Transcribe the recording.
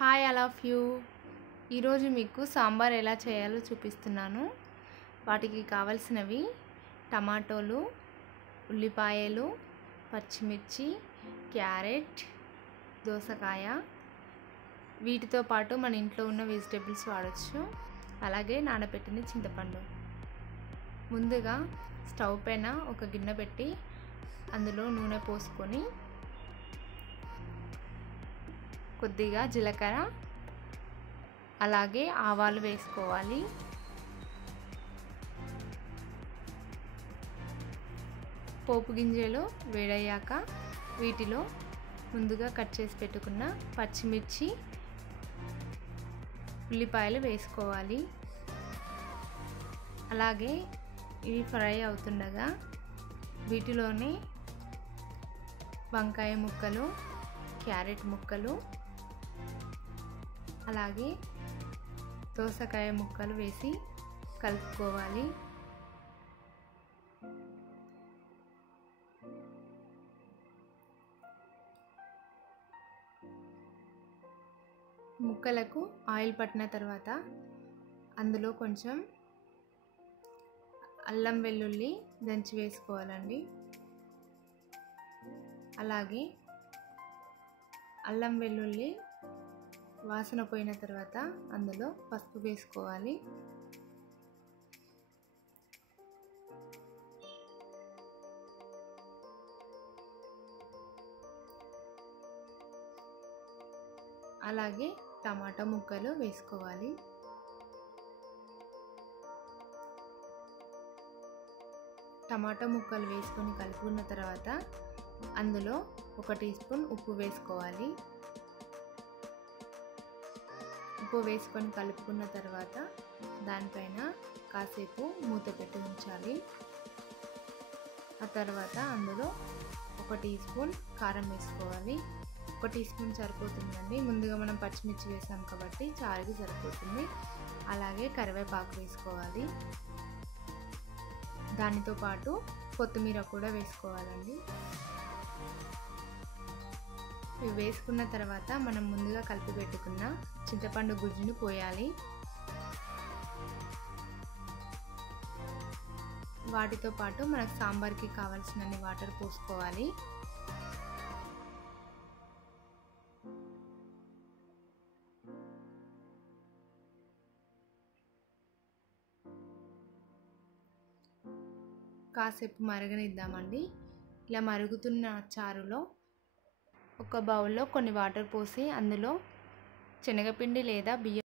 Hi all of you. ఈరోజు మీకు సాంబార్ ఎలా చేయాలో చూపిస్తున్నాను. వాటికి కావలసినవి టమాటోలు, ఉల్లిపాయలు, పచ్చిమిర్చి, క్యారెట్, దోసకాయ. వీటితో పాటు మన ఇంట్లో ఉన్న వెజిటేబుల్స్ వాడచ్చు. అలాగే నానబెట్టిన చింతపండు. ముందుగా స్టవ్ పైన ఒక గిన్నె పెట్టి అందులో నూనె పోసుకొని కొద్దిగా జీలకర్ర అలాగే ఆవాలు వేసుకోవాలి. పోపు గింజలు వేడయ్యాక వీటిలో ముందుగా కట్ చేసి పెట్టుకున్న పచ్చిమిర్చి, ఉల్లిపాయలు వేసుకోవాలి. అలాగే ఇవి ఫ్రై అవుతుండగా వీటిలోనే వంకాయ ముక్కలు, క్యారెట్ ముక్కలు, అలాగే దోసకాయ ముక్కలు వేసి కలుపుకోవాలి. ముక్కలకు ఆయిల్ పట్టిన తర్వాత అందులో కొంచెం అల్లం వెల్లుల్లి దంచి వేసుకోవాలండి. అలాగే అల్లం వెల్లుల్లి వాసన పోయిన తర్వాత అందులో పసుపు వేసుకోవాలి. అలాగే టమాటా ముక్కలు వేసుకోవాలి. టమాటా ముక్కలు వేసుకొని కలుపుకున్న తర్వాత అందులో 1 టీ స్పూన్ ఉప్పు వేసుకోవాలి. ఉప్పు వేసుకొని కలుపుకున్న తర్వాత దానిపైన కాసేపు మూత పెట్టి ఉంచాలి. ఆ తర్వాత అందులో 1 టీ స్పూన్ కారం వేసుకోవాలి. 1 టీ స్పూన్ సరిపోతుందండి. ముందుగా మనం పచ్చిమిర్చి వేసాం కాబట్టి చారుకి సరిపోతుంది. అలాగే కరివేపాకు వేసుకోవాలి. దానితో పాటు కొత్తిమీర కూడా వేసుకోవాలండి. ఇవి వేసుకున్న తర్వాత మనం ముందుగా కలిపి పెట్టుకున్న చింతపండు గుజ్జును పోయాలి. వాటితో పాటు మనకు సాంబార్కి కావాల్సినన్ని వాటర్ పోసుకోవాలి. కాసేపు మరగనిద్దామండి. ఇలా మరుగుతున్న చారులో ఒక బౌల్లో కొన్ని వాటర్ పోసి అందులో శనగపిండి లేదా బియ్యం